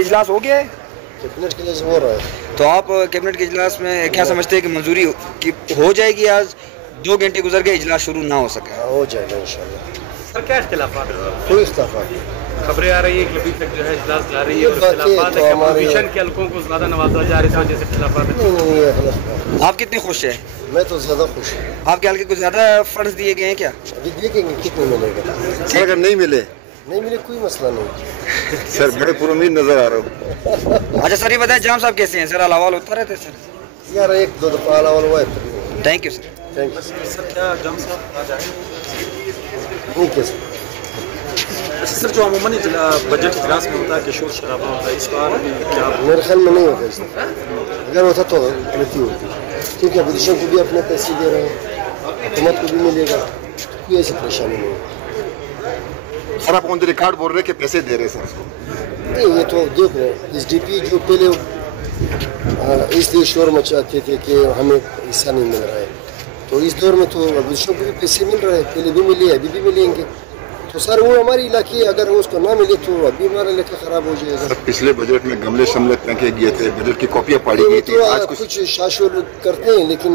इजलास हो गया है? कैबिनेट के लिए हो रहा है। तो आप कैबिनेट के इजलास में क्या समझते हैं कि मंजूरी की हो जाएगी? आज 2 घंटे गुजर गए, इजलास शुरू ना हो सके। हो जाएगा इंशाल्लाह। सर क्या इख्तिलाफात है? कोई इख्तिलाफात नहीं। खबरें आ रही है कि अभी तक जो है इजलास जारी है और इख्तिलाफात है कि अपोजिशन के हलकों को ज़्यादा नवाजा जा रहा है, इस वजह से इख्तिलाफात है। नहीं, आप कितने खुश हैं? मैं तो ज़्यादा खुश हूँ। आपके हल्के को ज़्यादा फंड्स दिए गए हैं क्या? अभी देखेंगे कितने मिलेगा। सर अगर नहीं मिले कोई मसला नहीं। सर बड़े पुरुमीद नजर आ रहे हो। अच्छा सर, ये बताएं जाम साहब कैसे हैं? सर अलावाल होता रहता है सर? यार 1-2 दफ़ा अलावाल हुआ है। Thank you sir. Thank you sir. क्या जाम साहब आज आए? नहीं कैसे सर जो अमूमन बजट इजलास में होता है कि शोर शराबा होता है, इस बार क्या? मेरे ख्याल में नहीं होता इसमें। अगर होता तो गलती होती, क्योंकि अपोजिशन को भी अपने पैसे दे रहे हैं, हुकूमत को भी मिलेगा, कोई ऐसी परेशानी नहीं है। सर आप ऑन द रिकॉर्ड बोल रहे हैं कि पैसे दे रहे हैं सर उसको? नहीं, ये तो देखो SDP जो पहले इसलिए शोर मचाते थे कि हमें हिस्सा नहीं मिल रहा है, तो इस दौर में तो अपोजिशन को भी पैसे मिल रहे हैं, पहले भी मिले अभी भी मिलेंगे। तो सर वो हमारी इलाके अगर उसको ना मिले तो अभी हमारा इलाका खराब हो जाएगा। सर पिछले बजट में गमले शमले फेंके गए थे, बजट की कॉपियाँ पाड़ी गई थी। तो आज कुछ शाशोर करते हैं, लेकिन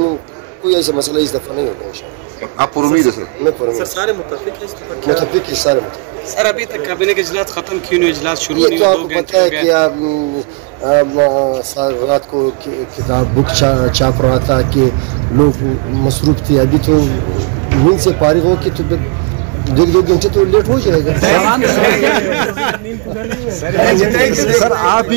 कोई ऐसा मसला इस दफ़ा नहीं होगा इंशाल्लाह। आप पुरुमीद है सर? मैं पुरुमीद। सर सारे मुत्तफिक हैं इस पर? मुत्तफिक ही सारे मुत्तफिक। सर अभी तक कैबिनेट का इजलास खत्म क्यों नहीं? इजलास शुरू ये नहीं तो हुआ, आपको 2 घंटे पता है हो कि गए। रात को किताब बुक छाप रहा था कि लोग मसरूफ थे। अभी तो नींद से फारिग हो कि तो 2 घंटे तो लेट हो जाएगा। सर आप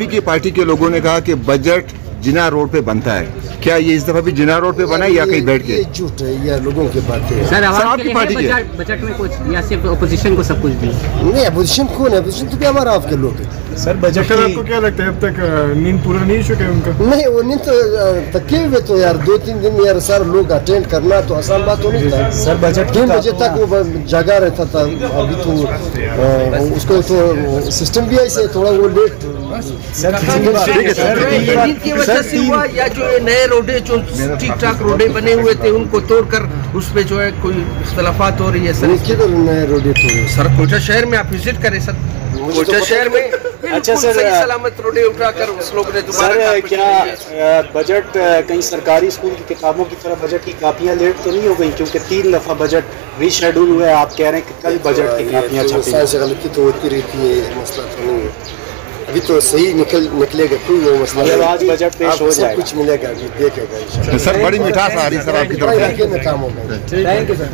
ही की पार्टी के लोगों ने कहा कि बजट जिना रोड पे बनता है, क्या ये इस दफा भी जिना रोड पे बना है या कहीं बैठ के? ये झूठ है, ये लोगों की बातें है। सर आपकी पार्टी के बजट में कुछ या सिर्फ अपोजिशन को सब कुछ दी? नहीं, अपोजिशन कौन है? अपोजिशन तो क्या हमारा आपके लोग है। सर बजट का आपको क्या लगता है अब तक नींद पूरा नहीं हो चुका है उनका? नहीं, वो नींद तो तके हुए तो यार 2-3 दिन यार सारे लोग अटेंड करना तो आसान बात तो नहीं था। सर बजट 3 बजे तक वो जगा रहता था। अभी तो उसको तो सिस्टम भी ऐसे थोड़ा वो लेट। नींद की वजह से हुआ या जो नए रोडे जो ठीक ठाक रोडे बने हुए थे उनको तोड़कर उस पे जो है कोई इख्तलाफात हो रही है? सर किधर नए रोडे तोड़े? सर कोयटा शहर में आप विजिट करें सर, कोयटा शहर में अच्छा सर, सही सलामत रोडे उठाकर उस लोग ने सर क्या बजट कहीं सरकारी स्कूल की किताबों की तरह बजट की कापियां लेट तो नहीं हो गई? क्योंकि 3 दफ़ा बजट रीशेड्यूल हुआ है, आप कह रहे हैं कि कल बजट की कापियां छपी। गलती तो होती रहती है, मसला तो नहीं है। अभी तो सही निकलेगा, कोई वो मसला नहीं। आज बजट पेश हो जाएगा, कुछ मिलेगा, अभी देखेगा। सर बड़ी मिठास आ रही सर आपकी तरफ से। में काम होगा। Thank you sir.